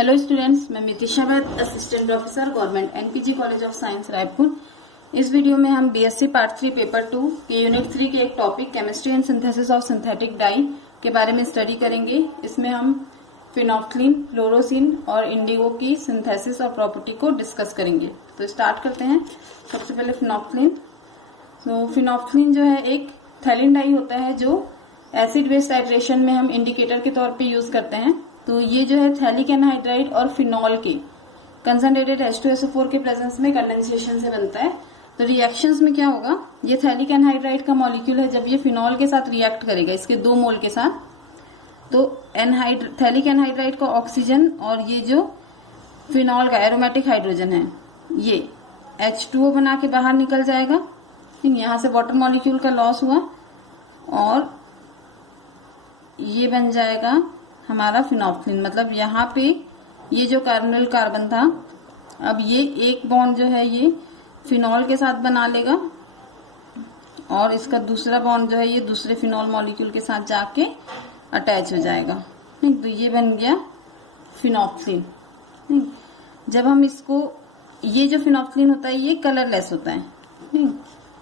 Hello students, मैं Mitisha Bhatt, assistant professor government NPG college of science Raipur. इस video में हम बीएससी पार्ट 3 पेपर 2 के यूनिट 3 के एक topic chemistry and synthesis of synthetic die के बारे में स्टडी करेंगे। इसमें हम फिनोल्फ्थालीन, फ्लोरोसिन और इंडिगो की सिंथेसिस और प्रॉपर्टी को डिस्कस करेंगे। तो स्टार्ट करते हैं। सबसे पहले फिनोल्फ्थालीन। तो फिनोल्फ्थालीन जो है एक थैलिन डाई होता है जो एसिड बेस टाइट्रेशन में हम इंडिकेटर के तौर पे यूज करते हैं। तो ये जो है थैलिक एनहाइड्राइड और फिनॉल के कंसंट्रेटेड H2SO4 के प्रेजेंस में कंडेंसेशन से बनता है। तो रिएक्शंस में क्या होगा, ये थैलिक एनहाइड्राइड का मॉलिक्यूल है, जब ये फिनॉल के साथ रिएक्ट करेगा इसके 2 मोल के साथ, तो थैलिक एनहाइड्राइड का ऑक्सीजन और ये जो फिनॉल का एरोमेटिक हाइड्रोजन है ये H2O बना के बाहर निकल जाएगा। यहां से वाटर मॉलिक्यूल का लॉस हुआ और ये बन जाएगा हमारा फिनोल्फ्थालीन। मतलब यहाँ पे ये जो कार्बोनिल कार्बन था, अब ये एक बॉन्ड जो है ये फिनॉल के साथ बना लेगा और इसका दूसरा बॉन्ड जो है ये दूसरे फिनॉल मॉलिक्यूल के साथ जाके अटैच हो जाएगा। तो ये बन गया फिनोल्फ्थालीन। जब हम इसको, ये जो फिनोल्फ्थालीन होता है ये कलरलेस होता है,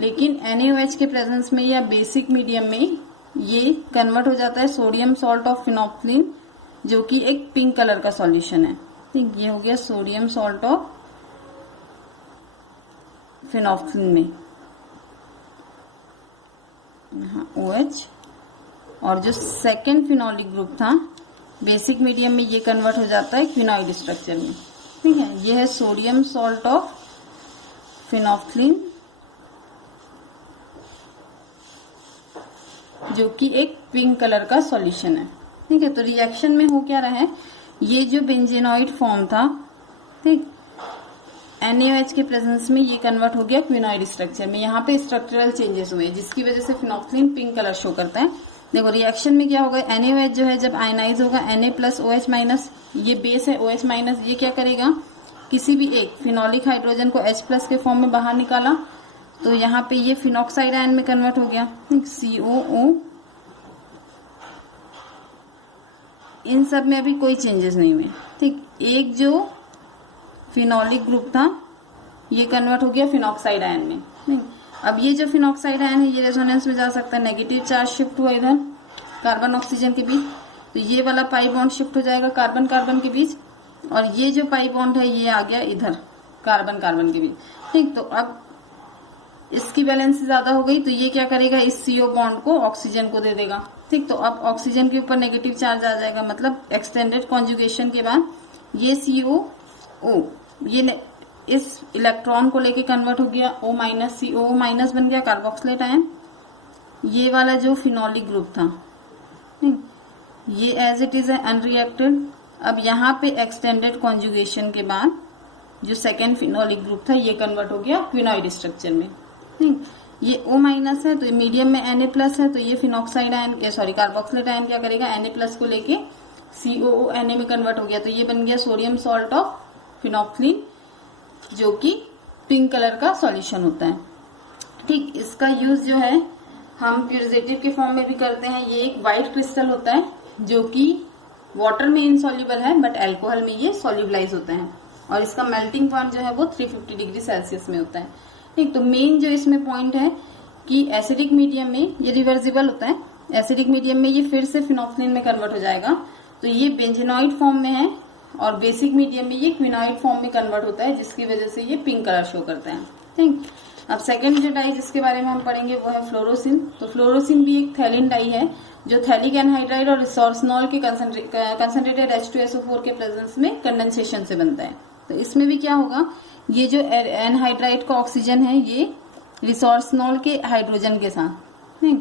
लेकिन NaOH के प्रेजेंस में या बेसिक मीडियम में ये कन्वर्ट हो जाता है सोडियम सॉल्ट ऑफ फिनोल्फ्थालीन, जो कि एक पिंक कलर का सॉल्यूशन है। ठीक, ये हो गया सोडियम सॉल्ट ऑफ फिनोल्फ्थालीन में यहाँ OH, और जो सेकेंड फिनोलिक ग्रुप था बेसिक मीडियम में ये कन्वर्ट हो जाता है क्विनोइड स्ट्रक्चर में। ठीक है, ये है सोडियम सॉल्ट ऑफ फिनोल्फ्थालीन, जो कि एक पिंक कलर का सॉल्यूशन है। ठीक है, तो रिएक्शन में हो क्या रहा है, ये जो बेंजेनॉइड फॉर्म था, ठीक, NaOH के प्रेजेंस में ये कन्वर्ट हो गया क्विनोइड स्ट्रक्चर में। यहाँ पे स्ट्रक्चरल चेंजेस हुए जिसकी वजह से फिनोल्फ्थालीन पिंक कलर शो करता है। देखो रिएक्शन में क्या होगा, NaOH जो है जब आयनाइज होगा Na+OH-, ये बेस है OH-, ये क्या करेगा, किसी भी एक फिनोलिक हाइड्रोजन को H+ के फॉर्म में बाहर निकाला, तो यहाँ पे ये फिनॉक्साइड आयन में कन्वर्ट हो गया COO। इन सब में अभी कोई चेंजेस नहीं हुए। ठीक, एक जो फिनोलिक ग्रुप था ये कन्वर्ट हो गया फिनॉक्साइड आयन में। नहीं, अब ये जो फिनॉक्साइड आयन है ये रेजोनेंस में जा सकता है, नेगेटिव चार्ज शिफ्ट हुआ इधर कार्बन ऑक्सीजन के बीच, तो ये वाला पाई बॉन्ड शिफ्ट हो जाएगा कार्बन कार्बन के बीच, और ये जो पाई बॉन्ड है ये आ गया इधर कार्बन कार्बन के बीच। ठीक, तो अब इसकी वैलेंसी ज्यादा हो गई तो ये क्या करेगा, इस CO बॉन्ड को ऑक्सीजन को दे देगा। ठीक, तो अब ऑक्सीजन के ऊपर नेगेटिव चार्ज आ जाएगा, मतलब एक्सटेंडेड कॉन्जुगेशन के बाद ये COO ये इस इलेक्ट्रॉन को लेके कन्वर्ट हो गया O-, COO- बन गया कार्बोक्सिलेट आयन। ये वाला जो फिनोलिक ग्रुप था ये एज इट इज है अनरिएक्टेड। अब यहाँ पे एक्सटेंडेड कॉन्जुगेशन के बाद जो सेकेंड फिनोलिक ग्रुप था ये कन्वर्ट हो गया क्विनोइड स्ट्रक्चर में। ये O- है तो मीडियम में Na+ है, तो ये फिनॉक्साइड आयन कार्बोक्सिलेट आयन क्या करेगा, Na+ को लेके COO Na में कन्वर्ट हो गया, तो ये बन गया सोडियम सॉल्ट ऑफ फिनोल्फ्थालीन, जो कि पिंक कलर का सॉल्यूशन होता है। ठीक, इसका यूज जो है हम प्यूरिजेटिव के फॉर्म में भी करते हैं। ये एक व्हाइट क्रिस्टल होता है जो कि वाटर में इनसॉल्युबल है बट अल्कोहल में ये सॉल्युबलाइज होता है, और इसका मेल्टिंग पॉइंट जो है वो 350 डिग्री सेल्सियस में होता है। ठीक, तो मेन जो इसमें पॉइंट है कि एसिडिक मीडियम में ये रिवर्सिबल होता है, एसिडिक मीडियम में ये फिर से फिनोल्फ्थालीन में कन्वर्ट हो जाएगा, तो ये बेंजेनॉइड फॉर्म में है, और बेसिक मीडियम में ये क्विनोइड फॉर्म में कन्वर्ट होता है, जिसकी वजह से ये पिंक कलर शो करता है। ठीक, अब सेकेंड जो डाई जिसके बारे में हम पढ़ेंगे वो है फ्लोरोसिन। तो फ्लोरोसिन भी एक थैलिन डाई है जो थैलिक एनहाइड्राइड और रिसोर्सनॉल के कंसंट्रेटेड H2SO4 के प्रेजेंस में कंडेंसेशन से बनता है। तो इसमें भी क्या होगा, ये जो एनहाइड्राइड का ऑक्सीजन है ये रिसोर्सनॉल के हाइड्रोजन के साथ नहीं,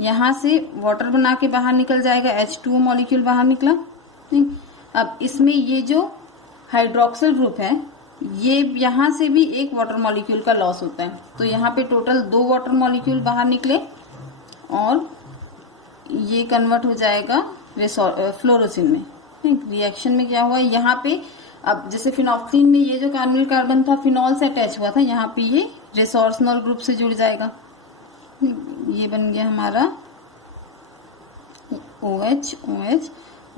यहाँ से वाटर बना के बाहर निकल जाएगा, H2O मॉलिक्यूल बाहर निकला। नहीं, अब इसमें ये जो हाइड्रोक्सिल ग्रुप है ये यहाँ से भी एक वाटर मॉलिक्यूल का लॉस होता है, तो यहाँ पे टोटल 2 वाटर मॉलिक्यूल बाहर निकले और ये कन्वर्ट हो जाएगा फ्लोरोसिन में। रिएक्शन में क्या हुआ, यहाँ पे अब जैसे फिनोल्फ्थालीन में ये जो कार्बोनिल कार्बन था फिनॉल से अटैच हुआ था, यहाँ पे ये रिसोर्सनॉल ग्रुप से जुड़ जाएगा, ये बन गया हमारा OH,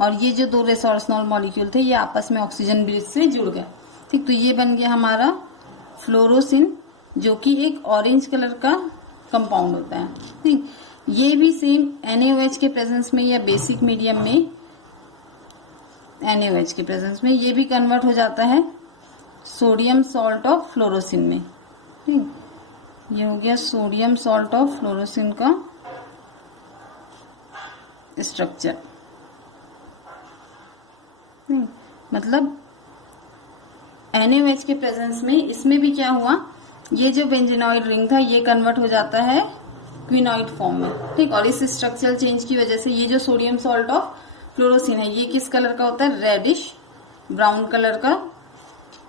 और ये जो दो रेसोर्सनॉल मॉलिक्यूल थे ये आपस में ऑक्सीजन ब्रिज से जुड़ गए। ठीक, तो ये बन गया हमारा फ्लोरोसिन, जो कि एक ऑरेंज कलर का कंपाउंड होता है। ठीक, ये भी सेम NaOH के प्रेजेंस में या बेसिक मीडियम में NaOH के प्रेजेंस में ये भी कन्वर्ट हो जाता है सोडियम सॉल्ट ऑफ फ्लोरोसिन में। ठीक, ये हो गया सोडियम सॉल्ट ऑफ फ्लोरोसिन का स्ट्रक्चर। मतलब NaOH के प्रेजेंस में इसमें भी क्या हुआ, ये जो बेंजीनॉइड रिंग था ये कन्वर्ट हो जाता है क्विनॉइड फॉर्म में। ठीक, और इस स्ट्रक्चरल चेंज की वजह से ये जो सोडियम सॉल्ट ऑफ फ्लोरोसिन है ये किस कलर का होता है, रेडिश ब्राउन कलर का,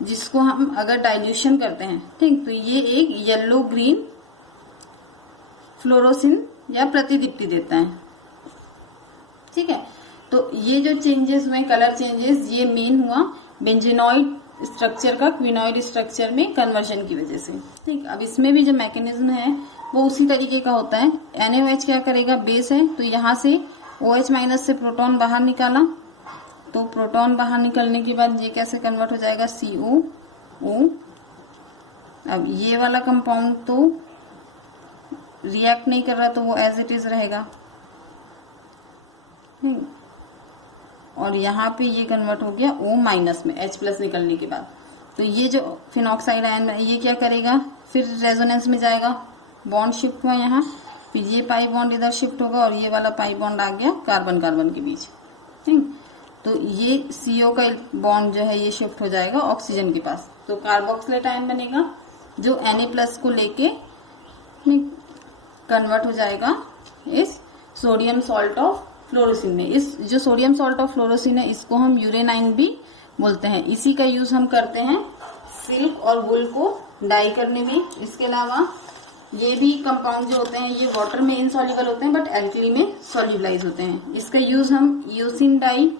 जिसको हम अगर डाइल्यूशन करते हैं ठीक तो ये एक येलो ग्रीन फ्लोरोसिन या प्रतिदीप्ति देता है। ठीक है, तो ये जो चेंजेस हुए कलर चेंजेस ये मेन हुआ बेंजीनॉइड स्ट्रक्चर का क्विनॉइड स्ट्रक्चर में कन्वर्जन की वजह से। ठीक, अब इसमें भी जो मैकेनिज्म है वो उसी तरीके का होता है। NaOH क्या करेगा, बेस है तो यहाँ से OH माइनस से प्रोटॉन बाहर निकाला, तो प्रोटॉन बाहर निकलने के बाद ये कैसे कन्वर्ट हो जाएगा COO। अब ये वाला कंपाउंड तो रिएक्ट नहीं कर रहा तो वो एज इट इज रहेगा। और यहाँ पे ये कन्वर्ट हो गया O माइनस में H प्लस निकलने के बाद। तो ये जो फिनॉक्साइड आयन ये क्या करेगा, फिर रेजोनेंस में जाएगा, बॉन्ड शिफ्ट हुआ यहाँ, फिर ये पाई बॉन्ड इधर शिफ्ट होगा और ये वाला पाई बॉन्ड आ गया कार्बन कार्बन के बीच। ठीक, तो ये CO का बॉन्ड जो है ये शिफ्ट हो जाएगा ऑक्सीजन के पास, तो कार्बोक्सिलेट आयन बनेगा जो Na प्लस को लेके कन्वर्ट हो जाएगा इस सोडियम सॉल्ट ऑफ फ्लोरोसिन में। इस जो सोडियम सॉल्ट ऑफ फ्लोरोसिन है इसको हम यूरेनाइन भी बोलते हैं। इसी का यूज हम करते हैं सिल्क और वुल को डाई करने में। इसके अलावा ये भी कंपाउंड जो होते हैं ये वाटर में इनसॉल्युबल होते हैं बट एल्कली में सॉल्युबलाइज होते हैं। इसका यूज हम यूसिन डाई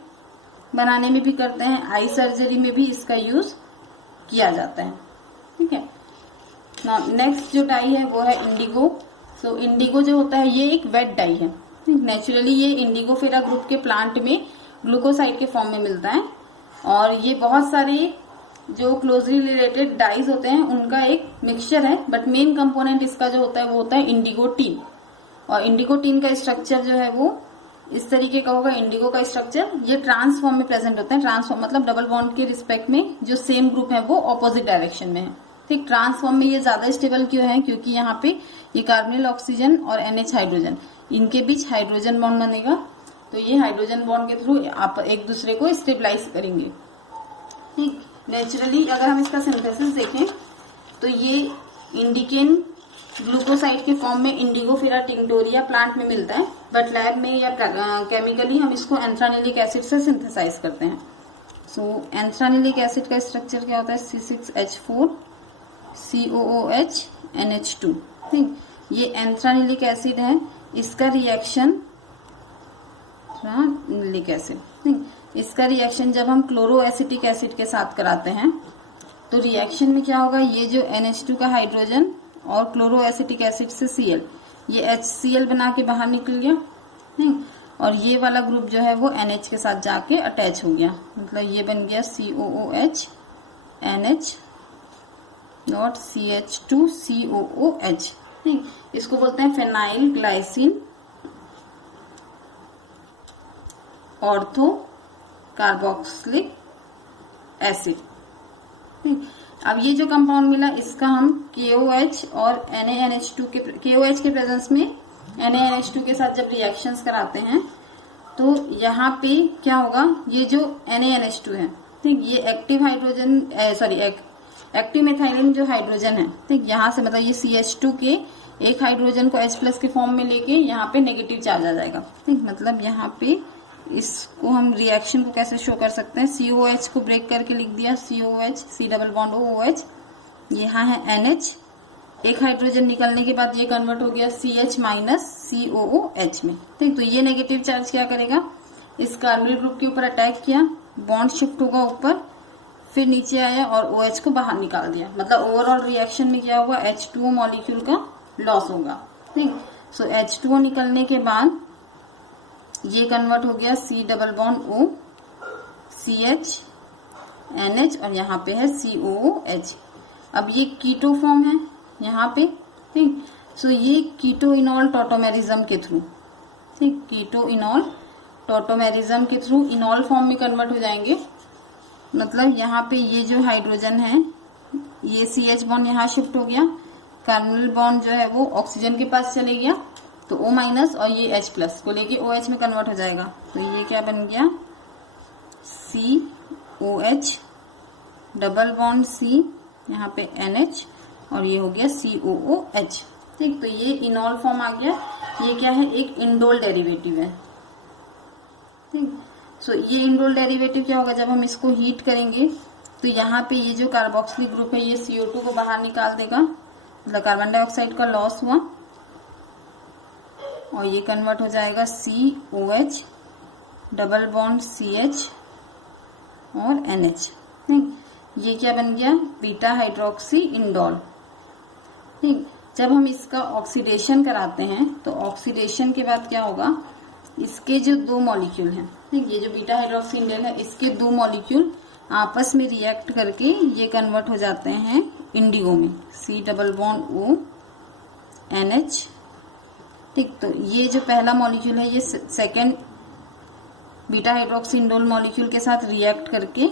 बनाने में भी करते हैं, आई सर्जरी में भी इसका यूज किया जाता है। ठीक है, नेक्स्ट जो डाई है वो है इंडिगो। सो इंडिगो जो होता है ये एक वेट डाई है। नेचुरली ये इंडिगोफेरा ग्रुप के प्लांट में ग्लूकोसाइड के फॉर्म में मिलता है और ये बहुत सारे जो क्लोजली रिलेटेड डाइज होते हैं उनका एक मिक्सचर है, बट मेन कंपोनेंट इसका जो होता है वो होता है इंडिगोटीन। और इंडिगोटीन का स्ट्रक्चर जो है वो इस तरीके का होगा। इंडिगो का स्ट्रक्चर ये ट्रांस फॉर्म में प्रेजेंट होता है। ट्रांस फॉर्म मतलब डबल बॉन्ड के रिस्पेक्ट में जो सेम ग्रुप है वो ऑपोजिट डायरेक्शन में है। ठीक, ट्रांस फॉर्म में ये ज्यादा स्टेबल क्यों है, क्योंकि यहाँ पे ये कार्बोनिल ऑक्सीजन और NH हाइड्रोजन इनके बीच हाइड्रोजन बॉन्ड बनेगा, तो ये हाइड्रोजन बॉन्ड के थ्रू आप एक दूसरे को स्टेबलाइज करेंगे। ठीक, नेचुरली अगर हम इसका सिंथेसिस देखें तो ये इंडिकेन ग्लूकोसाइड के फॉर्म में इंडिगोफेरा टिंक्टोरिया प्लांट में मिलता है, बट लैब में या केमिकली हम इसको एंथ्रानिलिक एसिड से सिंथेसाइज करते हैं। सो एंथ्रानिलिक एसिड का स्ट्रक्चर क्या होता है, C6H4 COOH NH2। ठीक, ये एंथ्रानिलिक एसिड है, इसका रिएक्शन एंथ्रानिलिक एसिड। ठीक, इसका रिएक्शन जब हम क्लोरोएसिटिक एसिड के साथ कराते हैं तो रिएक्शन में क्या होगा, ये जो NH2 का हाइड्रोजन और क्लोरोएसिटिक एसिड से Cl, ये HCl बना के बाहर निकल गया। नहीं, और ये वाला ग्रुप जो है वो NH के साथ जाके अटैच हो गया, मतलब ये बन गया COOH NH डॉट CH2COOH। ठीक, इसको बोलते हैं phenyl glycine ortho carboxylic acid. ठीक, अब ये जो कंपाउंड मिला इसका हम KOH और NaNH2 के KOH के प्रेजेंस में NaNH2 के साथ जब रिएक्शंस कराते हैं तो यहाँ पे क्या होगा, ये जो NaNH2 है ठीक, ये एक्टिव हाइड्रोजन एक्टिव मेथाइलिन जो हाइड्रोजन है ठीक, यहाँ से मतलब ये CH2 के एक हाइड्रोजन को H प्लस के फॉर्म में लेके यहाँ पे नेगेटिव चार्ज आ जाएगा। ठीक, मतलब यहाँ पे इसको हम रिएक्शन को कैसे शो कर सकते हैं, COH को ब्रेक करके लिख दिया COH C double bond OH, यहाँ है NH, एक हाइड्रोजन निकलने के बाद ये कन्वर्ट हो गया CH माइनस COOH में। ठीक, तो ये नेगेटिव चार्ज क्या करेगा, इस कार्बोनिल ग्रुप के ऊपर अटैक किया, बॉन्ड शिफ्ट होगा ऊपर, फिर नीचे आया और OH को बाहर निकाल दिया। मतलब ओवरऑल रिएक्शन में क्या हुआ, H2O मॉलिक्यूल का लॉस होगा। ठीक, सो H2O निकलने के बाद ये कन्वर्ट हो गया C double bond O CH NH और यहाँ पे है COOH। अब ये कीटो फॉर्म है यहाँ पे, ठीक। सो ये कीटो इनॉल टॉटोमेरिज्म के थ्रू, ठीक, कीटो इनॉल टॉटोमेरिज्म के थ्रू इनॉल फॉर्म में कन्वर्ट हो जाएंगे। मतलब यहाँ पे ये जो हाइड्रोजन है ये CH बॉन्ड यहाँ शिफ्ट हो गया, कार्बोनिल बॉन्ड जो है वो ऑक्सीजन के पास चले गया, तो O माइनस और ये H प्लस को लेके OH में कन्वर्ट हो जाएगा। तो ये क्या बन गया COH डबल बॉन्ड C, यहाँ पे NH और ये हो गया COOH, ठीक। तो ये इनॉल फॉर्म आ गया। ये क्या है, एक इंडोल डेरिवेटिव है, ठीक। सो ये इंडोल डेरिवेटिव क्या होगा, जब हम इसको हीट करेंगे तो यहाँ पे ये जो कार्बोक्सिलिक ग्रुप है ये CO2 को बाहर निकाल देगा, मतलब कार्बन डाइऑक्साइड का लॉस हुआ, और ये कन्वर्ट हो जाएगा COH डबल बॉन्ड CH और NH, ठीक। ये क्या बन गया, बीटा हाइड्रोक्सी इंडोल, ठीक। जब हम इसका ऑक्सीडेशन कराते हैं तो ऑक्सीडेशन के बाद क्या होगा, इसके जो दो मॉलिक्यूल हैं, ठीक, ये जो बीटा हाइड्रोक्सी इंडोल है इसके दो मॉलिक्यूल आपस में रिएक्ट करके ये कन्वर्ट हो जाते हैं इंडिगो में, C double bond O NH, ठीक। तो ये जो पहला मॉलिक्यूल है ये second beta hydroxy indole molecule के साथ रिएक्ट करके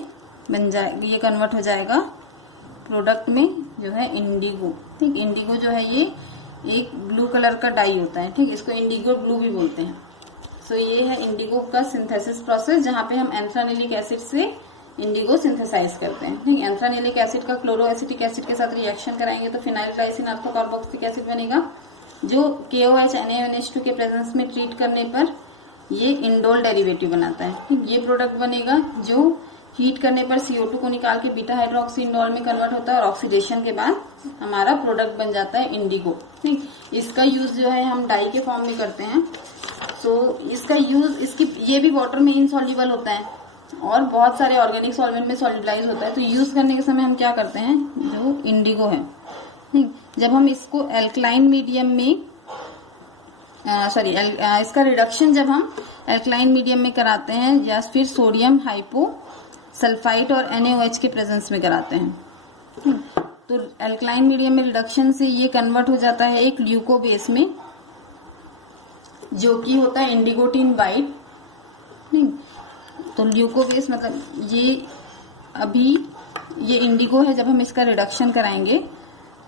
बन जाएगा, ये कन्वर्ट हो जाएगा प्रोडक्ट में जो है इंडिगो, ठीक। इंडिगो जो है ये एक ब्लू कलर का डाई होता है, ठीक, इसको इंडिगो ब्लू भी बोलते हैं। सो ये है इंडिगो का सिंथेसिस प्रोसेस, जहाँ पे हम एंथ्रानिलिक एसिड से इंडिगो सिंथेसाइज करते हैं, ठीक। एंथ्रानिलिक एसिड का क्लोरोएसिटिक एसिड के साथ रिएक्शन कराएंगे तो फिनाइल ट्राइसिन अल्फा कार्बोक्सिलिक एसिड बनेगा, जो KOH NaOH2 के प्रेजेंस में ट्रीट करने पर ये इंडोल डेरिवेटिव बनाता है, ठीक। ये प्रोडक्ट बनेगा जो हीट करने पर CO2 को निकाल के बीटा हाइड्रोक्सी इंडोल में कन्वर्ट होता है और ऑक्सीडेशन के बाद हमारा प्रोडक्ट बन जाता है इंडिगो, ठीक। इसका यूज जो है हम डाई के फॉर्म में करते हैं। सो इसका यूज, इसकी ये भी वाटर में इनसॉल्युबल होता है और बहुत सारे ऑर्गेनिक सॉल्वेंट में सॉल्युबलाइज होता है। तो यूज करने के समय हम क्या करते हैं, जो इंडिगो है, ठीक, जब हम इसको एल्कलाइन मीडियम में इसका रिडक्शन जब हम एल्कलाइन मीडियम में कराते हैं या फिर सोडियम हाइपोसल्फाइड और NaOH के प्रेजेंस में कराते हैं, तो एल्कलाइन मीडियम में रिडक्शन से ये कन्वर्ट हो जाता है एक ल्यूको बेस में, जो कि होता है इंडिगोटिन वाइट, तो ल्यूको बेस मतलब ये अभी ये इंडिगो है, जब हम इसका रिडक्शन कराएंगे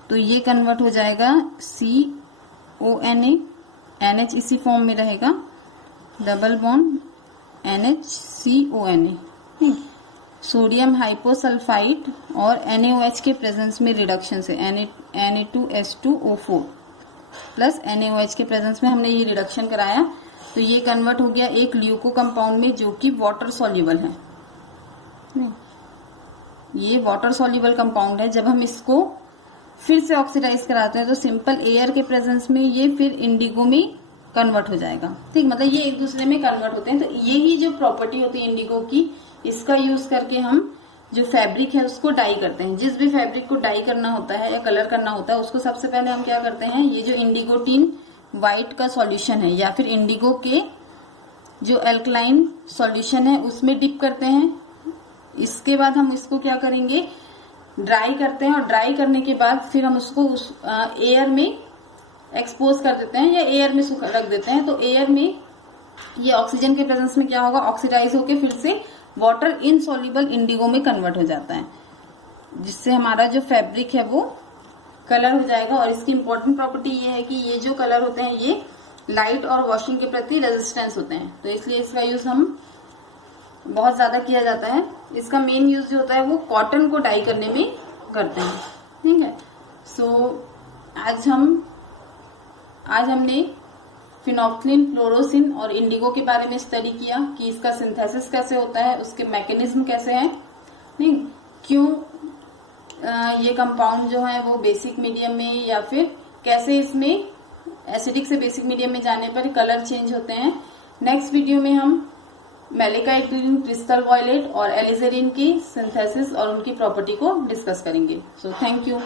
तो ये कन्वर्ट हो जाएगा CONA, NH इसी फॉर्म में रहेगा, डबल बॉन्ड NH CONA, ठीक। सोडियम हाइपोसल्फाइड और NaOH के प्रेजेंस में रिडक्शन से Na2H2O4 प्लस NaOH के प्रेजेंस में हमने ये रिडक्शन कराया, तो ये कन्वर्ट हो गया एक ल्यूको कंपाउंड में जो कि वाटर सॉल्युबल है, ये वाटर सॉल्युबल कंपाउंड है। जब हम इसको फिर से ऑक्सीडाइज कराते हैं तो सिंपल एयर के प्रेजेंस में ये फिर इंडिगो में कन्वर्ट हो जाएगा, ठीक। मतलब ये एक दूसरे में कन्वर्ट होते हैं। तो यही जो प्रॉपर्टी होती है इंडिगो की, इसका यूज करके हम जो फैब्रिक है उसको डाई करते हैं। जिस भी फैब्रिक को डाई करना होता है या कलर करना होता है उसको सबसे पहले हम क्या करते हैं, ये जो इंडिगोटिन व्हाइट का सॉल्यूशन है या फिर इंडिगो के जो एल्कलाइन सॉल्यूशन है उसमें डिप करते हैं। इसके बाद हम इसको क्या करेंगे, ड्राई करते हैं, और ड्राई करने के बाद फिर हम उसको उस एयर में एक्सपोज कर देते हैं या एयर में रख देते हैं। तो एयर में ये ऑक्सीजन के प्रेजेंस में क्या होगा, ऑक्सीडाइज होके फिर से वाटर इनसॉल्युबल इंडिगो में कन्वर्ट हो जाता है, जिससे हमारा जो फैब्रिक है वो कलर हो जाएगा। और इसकी इंपॉर्टेंट प्रॉपर्टी ये है कि ये जो कलर होते हैं ये लाइट और वॉशिंग के प्रति रेजिस्टेंस होते हैं, तो इसलिए इसका यूज हम बहुत ज्यादा किया जाता है। इसका मेन यूज जो होता है वो कॉटन को डाई करने में करते हैं, ठीक है। सो आज हमने फिनोक्सिलिन, फ्लोरोसिन और इंडिगो के बारे में स्टडी किया कि इसका सिंथेसिस कैसे होता है, उसके मैकेनिज्म कैसे हैं, नहीं, क्यों ये कंपाउंड जो है वो बेसिक मीडियम में या फिर कैसे इसमें एसिडिक से बेसिक मीडियम में जाने पर कलर चेंज होते हैं। नेक्स्ट वीडियो में हम मैलिकाइडोलिन, क्रिस्टल वॉयलेट और एलिजेरिन की सिंथेसिस और उनकी प्रॉपर्टी को डिस्कस करेंगे। So thank you.